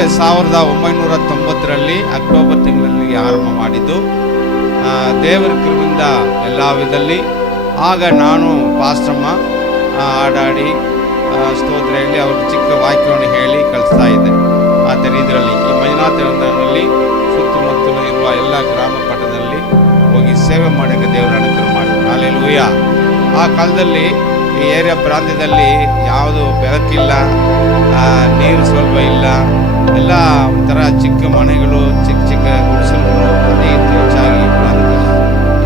ಸೇವೆ 1990ರಲ್ಲಿ ಅಕ್ಟೋಬರ್ ತಿಂಗಳಲ್ಲಿ ಆರಂಭ ಮಾಡಿದ್ದು, ದೇವರ ಕೃಪೆಯಿಂದ ಎಲ್ಲ ವಿಧದಲ್ಲಿ. ಆಗ ನಾನು ಪಾಸ್ಟಮ್ಮ ಹಾಡಾಡಿ ಸ್ತೋತ್ರ ಹೇಳಿ ಅವ್ರಿಗೆ ಚಿಕ್ಕ ವಾಕ್ಯವನ್ನು ಹೇಳಿ ಕಳಿಸ್ತಾ ಇದ್ದೆ. ಆದರೆ ಇದರಲ್ಲಿ ಈ ಮಂಜುನಾಥನಲ್ಲಿ ಸುತ್ತಮುತ್ತಲು ಇರುವ ಎಲ್ಲ ಗ್ರಾಮ ಪಟ್ಟಣದಲ್ಲಿ ಹೋಗಿ ಸೇವೆ ಮಾಡೋಕ್ಕೆ ದೇವರ ಅನುಗ್ರಹ ಮಾಡಿದ್ರು. ಹಲ್ಲೆಲೂಯಾ. ಆ ಕಾಲದಲ್ಲಿ ಈ ಏರಿಯಾ ಪ್ರಾಂತ್ಯದಲ್ಲಿ ಯಾವುದು ಬೆಳಕಿಲ್ಲ, ನೀರು ಸ್ವಲ್ಪ ಇಲ್ಲ, ಎಲ್ಲ ಒಂಥರ ಚಿಕ್ಕ ಮನೆಗಳು, ಚಿಕ್ಕ ಚಿಕ್ಕ ಗುಡಿಸಲುಗಳು ಅದೇ ಇತ್ತು. ಹೆಚ್ಚಾಗಿ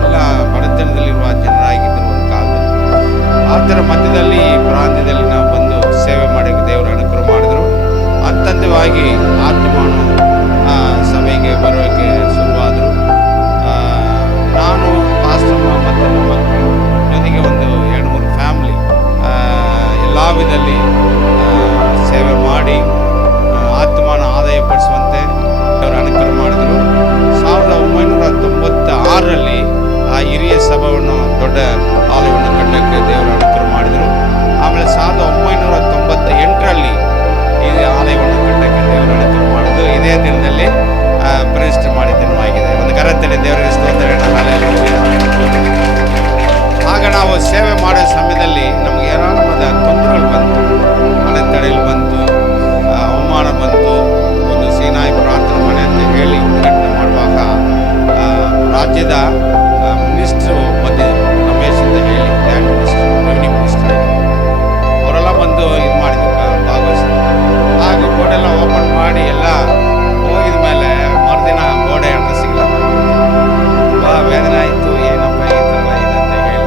ಎಲ್ಲ ಬಡತನದಲ್ಲಿರುವ ಜನರಾಗಿದ್ದರು ಒಂದು ಕಾಲದಲ್ಲಿ. ಆ ಥರ ಮಧ್ಯದಲ್ಲಿ ಈ ಪ್ರಾಂತ್ಯದಲ್ಲಿ ನಾವು ಬಂದು ಸೇವೆ ಮಾಡೋಕ್ಕೆ ದೇವರು ಅನುಗ್ರಹ ಮಾಡಿದರು. ಹಂತವಾಗಿ ಆತ್ಮನು ಸಭೆಗೆ ಬರೋಕ್ಕೆ ಶುರುವಾದರು. ನಾನು ಪಾಸ್ಟಮ್ಮ ಮತ್ತು ನಮ್ಮ ಮಕ್ಕಳು ಜೊತೆಗೆ ಒಂದು 2-3 ಫ್ಯಾಮ್ಲಿ ಎಲ್ಲ ವಿಧದಲ್ಲಿ ಸೇವೆ ಮಾಡಿ ಆತ್ಮನ ಆದಾಯ ಪಡಿಸುವಂತೆ ಅವರು ಅನುಗ್ರಹ ಮಾಡಿದರು. 1996ರಲ್ಲಿ ಆ ಹಿರಿಯ ಸಭೆಯನ್ನು ದೊಡ್ಡ ಆಲಯವನ್ನು ಕಟ್ಟಕ್ಕೆ ದೇವರು ಅನುಗ್ರಹ ಮಾಡಿದರು. ಆಮೇಲೆ 1998ರಲ್ಲಿ ಈ ಆಲಯವನ್ನು ಕಟ್ಟಕ್ಕೆ ದೇವರು ಅನುಗ್ರಹ ಮಾಡಿದ್ರು. ಇದೇ ದಿನದಲ್ಲಿ ಪ್ರತಿಷ್ಠೆ ಮಾಡಿದ ದಿನವಾಗಿದೆ. ಒಂದು ಕರತಲ್ಲಿ ದೇವರಿಗೆ ಸ್ತೋತ್ರ. ಆಗ ನಾವು ಸೇವೆ ಮಾಡೋ ಸಮಯದಲ್ಲಿ ನಮಗೆ ಏರಾಳವಾದ ತೊಂದರೆಗಳು ಬಂತು, ಅಡೆತಡೆಗಳು ಬಂತು, ಅವಮಾನ ಬಂತು. ಒಂದು ಸೀನಾಯಿ ಪ್ರಾರ್ಥನಾ ಮನೆ ಅಂತ ಹೇಳಿ ಉದ್ಘಾಟನೆ ಮಾಡುವಾಗ ರಾಜ್ಯದ ಮಿನಿಸ್ಟ್ರು ಬಂದಿದ್ದರು, ರಮೇಶ್ ಅಂತ ಹೇಳಿ, ಲ್ಯಾಂಡ್ ಮಿನಿಸ್ಟ್ರು, ರೆವಿನ್ಯೂ ಮಿನಿಸ್ಟರ್. ಅವರೆಲ್ಲ ಬಂದು ಇದು ಮಾಡಿದ್ರು, ಭಾಗವಹಿಸಿದ್ರು. ಆಗ ಬೋರ್ಡೆಲ್ಲ ಓಪನ್ ಮಾಡಿ ಎಲ್ಲ ಹೋಗಿದ ಮೇಲೆ ಮರುದಿನ ಗೋಡೆ ಹಣ ಸಿಗಲ್ಲ. ತುಂಬ ವೇದನೆ ಆಯಿತು. ಏನಪ್ಪ ಈ ಥರ ಇದೆ ಅಂತ ಹೇಳಿ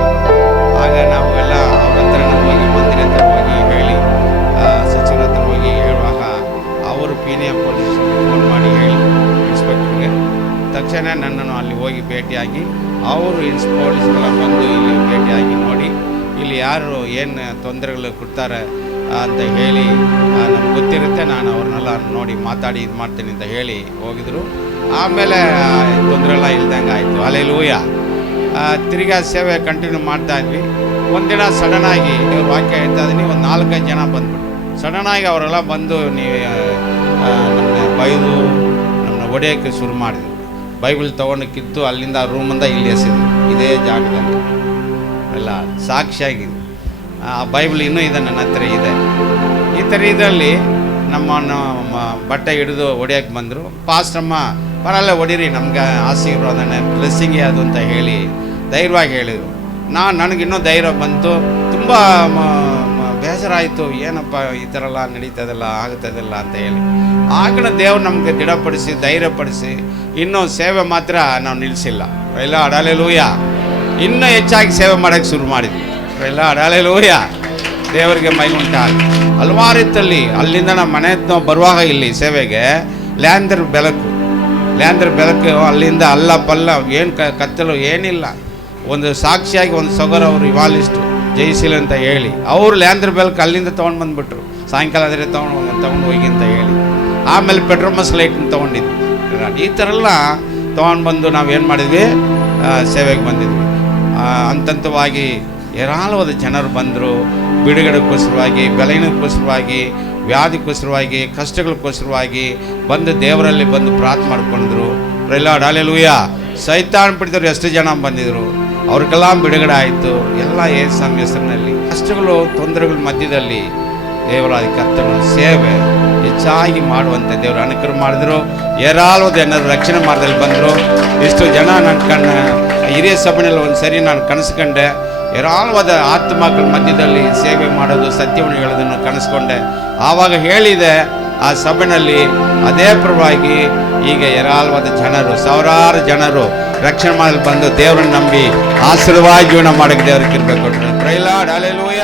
ಆಗ ನಾವು ಎಲ್ಲ ಅವ್ರ ಹತ್ರ ಹೋಗಿ ಮಂದಿರ ಹತ್ರ ಹೋಗಿ ಹೇಳಿ ಸಚಿವರ ಹತ್ರ ಹೋಗಿ ಹೇಳುವಾಗ ಅವರು PNA ಪೊಲೀಸ್ ಫೋನ್ ಮಾಡಿ ಹೇಳಿ ಇನ್ಸ್ಪೆಕ್ಟರ್ಗೆ ತಕ್ಷಣ ನನ್ನನ್ನು ಅಲ್ಲಿ ಹೋಗಿ ಭೇಟಿಯಾಗಿ ಅವರು ಪೊಲೀಸ್ಗೆಲ್ಲ ಬಂದು ಇಲ್ಲಿ ಭೇಟಿಯಾಗಿ ನೋಡಿ ಇಲ್ಲಿ ಯಾರು ಏನು ತೊಂದರೆಗಳು ಕೊಡ್ತಾರೆ ಅಂತ ಹೇಳಿ ನಮ್ಗೆ ಗೊತ್ತಿರುತ್ತೆ, ನಾನು ಅವ್ರನ್ನೆಲ್ಲ ನೋಡಿ ಮಾತಾಡಿ ಇದು ಮಾಡ್ತೀನಿ ಅಂತ ಹೇಳಿ ಹೋಗಿದ್ರು. ಆಮೇಲೆ ತೊಂದರೆಲ್ಲ ಇಲ್ದಂಗೆ ಆಯಿತು. ಹಲ್ಲೆಲೂಯಾ. ತಿರ್ಗಾ ಸೇವೆ ಕಂಟಿನ್ಯೂ ಮಾಡ್ತಾ ಇದ್ವಿ. ಒಂದಿನ ಸಡನ್ನಾಗಿ ಇವ್ರ ವಾಕ್ಯ ಹೇಳ್ತಾ ಇದ್ದೀನಿ, ಒಂದು 4-5 ಜನ ಬಂದ್ಬಿಟ್ಟು ಸಡನ್ನಾಗಿ ಅವರೆಲ್ಲ ಬಂದು ನೀವು ನಮ್ಮನ್ನ ಬೈದು ನಮ್ಮನ್ನ ಹೊಡೆಯೋಕ್ಕೆ ಶುರು ಮಾಡಿದ್ರು. ಬೈಬಲ್ ತೊಗೊಂಡು ಕಿತ್ತು ಅಲ್ಲಿಂದ ರೂಮಿಂದ ಇಲ್ಲಿ ಎಸೆದ್ರು, ಇದೇ ಜಾಗದಲ್ಲಿ ಎಲ್ಲ ಸಾಕ್ಷಿಯಾಗಿದೆ. ಆ ಬೈಬಲ್ ಇನ್ನೂ ಇದೆ, ನನ್ನ ಹತ್ರ ಇದೆ. ಈ ಥರ ಇದರಲ್ಲಿ ನಮ್ಮನ್ನು ಬಟ್ಟೆ ಹಿಡಿದು ಹೊಡೆಯೋಕ್ಕೆ ಬಂದರು. ಪಾಸ್ಟಮ್ಮ ಪರಲ್ಲ ಹೊಡೀರಿ, ನಮ್ಗೆ ಆಶೀರ್ವಾದನೆ ಬ್ಲೆಸ್ಸಿಂಗ್ ಅದು ಅಂತ ಹೇಳಿ ಧೈರ್ಯವಾಗಿ ಹೇಳಿದರು. ನನಗಿನ್ನೂ ಧೈರ್ಯ ಬಂತು. ತುಂಬ ಬೇಸರ ಆಯಿತು, ಏನಪ್ಪ ಈ ಥರ ಎಲ್ಲ ನಡೀತದಲ್ಲ, ಆಗ್ತದಲ್ಲ ಅಂತ ಹೇಳಿ. ಆಗಲೂ ದೇವ್ರು ನಮಗೆ ದೃಢಪಡಿಸಿ ಧೈರ್ಯಪಡಿಸಿ ಇನ್ನೂ ಸೇವೆ ಮಾತ್ರ ನಾವು ನಿಲ್ಲಿಸಿಲ್ಲ. ಎಲ್ಲ ಹಲ್ಲೆಲೂಯಾ. ಇನ್ನೂ ಹೆಚ್ಚಾಗಿ ಸೇವೆ ಮಾಡೋಕ್ಕೆ ಶುರು ಮಾಡಿದ್ವಿ. ಎಲ್ಲ ಹಲ್ಲೆಲೂಯಾ. ದೇವರಿಗೆ ಮಹಿಮುಂಟಾಗಲಿ. ಹಲವಾರು ರೀತಿಯಲ್ಲಿ ಅಲ್ಲಿಂದ ನಮ್ಮ ಮನೆ ಬರುವಾಗ ಇಲ್ಲಿ ಸೇವೆಗೆ ಲ್ಯಾಂದರ್ ಬೆಳಕು ಅಲ್ಲಿಂದ ಅಲ್ಲ ಪಲ್ಲ ಏನು ಕತ್ತಲು ಏನಿಲ್ಲ. ಒಂದು ಸಾಕ್ಷಿಯಾಗಿ ಒಂದು ಸೊಗರು ಅವರು ಇವಾಲಿಸ್ಟು ಜಯಿಸಿಲ್ಲ ಅಂತ ಹೇಳಿ ಅವರು ಲ್ಯಾಂದರ್ ಬೆಳಕು ಅಲ್ಲಿಂದ ತೊಗೊಂಡು ಬಂದುಬಿಟ್ರು. ಸಾಯಂಕಾಲ ಆದರೆ ತೊಗೊಂಡು ಹೋಗಿ ಅಂತ ಹೇಳಿ ಆಮೇಲೆ ಪೆಟ್ರೋಮಸ್ ಲೈಟನ್ನು ತೊಗೊಂಡಿದ್ವಿ. ಈ ಥರ ಎಲ್ಲ ತೊಗೊಂಡು ಬಂದು ನಾವೇನು ಮಾಡಿದ್ವಿ, ಸೇವೆಗೆ ಬಂದಿದ್ವಿ. ಹಂತವಾಗಿ ಏರಾಳವಾದ ಜನರು ಬಂದರು. ಬಿಡುಗಡೆಗೋಸ್ಕರವಾಗಿ, ಬೆಲೆಗೋಸ್ಕರವಾಗಿ, ವ್ಯಾಧಿಗೋಸ್ಕರವಾಗಿ, ಕಷ್ಟಗಳಿಗೋಸ್ಕರವಾಗಿ ಬಂದು ದೇವರಲ್ಲಿ ಬಂದು ಪ್ರಾರ್ಥನೆ ಮಾಡ್ಕೊಂಡ್ರು. ಪ್ರೈಲಾಡ್ ಹಲ್ಲೆಲೂಯಾ. ಸೈತಾನ್ ಬಿಡಿದವರು ಎಷ್ಟು ಜನ ಬಂದಿದ್ರು, ಅವ್ರಿಗೆಲ್ಲ ಬಿಡುಗಡೆ ಆಯಿತು. ಎಲ್ಲ ಯೇಸು ಹೆಸರಿನಲ್ಲಿ ಕಷ್ಟಗಳು ತೊಂದರೆಗಳ ಮಧ್ಯದಲ್ಲಿ ದೇವರಾದ ಕರ್ತನ ಸೇವೆ ಹೆಚ್ಚಾಗಿ ಮಾಡುವಂತೆ ದೇವರು ಅನುಗ್ರಹ ಮಾಡಿದ್ರು. ಏರಾಳವಾದ ಜನರು ರಕ್ಷಣೆ ಮಾರ್ಗದಲ್ಲಿ ಬಂದರು. ಇಷ್ಟು ಜನ ನನ್ನ ಹಿರಿಯ ಸಭೆಯಲ್ಲಿ ಒಂದು ಸರಿ ನಾನು ಕನಸ್ಕೊಂಡೆ. ಏರಾಳವಾದ ಆತ್ಮಗಳ ಮಧ್ಯದಲ್ಲಿ ಸೇವೆ ಮಾಡೋದು, ಸತ್ಯವನ್ನು ಹೇಳೋದನ್ನು ಕನಸ್ಕೊಂಡೆ. ಆವಾಗ ಹೇಳಿದೆ ಆ ಸಭೆಯಲ್ಲಿ ಅದೇ ಪರವಾಗಿ ಈಗ ಏರಾಳವಾದ ಜನರು, ಸಾವಿರಾರು ಜನರು ರಕ್ಷಣೆ ಮಾಡಲು ಬಂದು ದೇವರನ್ನು ನಂಬಿ ಆಶೀರ್ವಾದ ಜೀವನ ಮಾಡೋಕ್ಕೆ ದೇವರಿಗೆ ಇರಬೇಕು. ಪ್ರೈಲಾಡ್ ಹಲ್ಲೆಲೂಯಾ.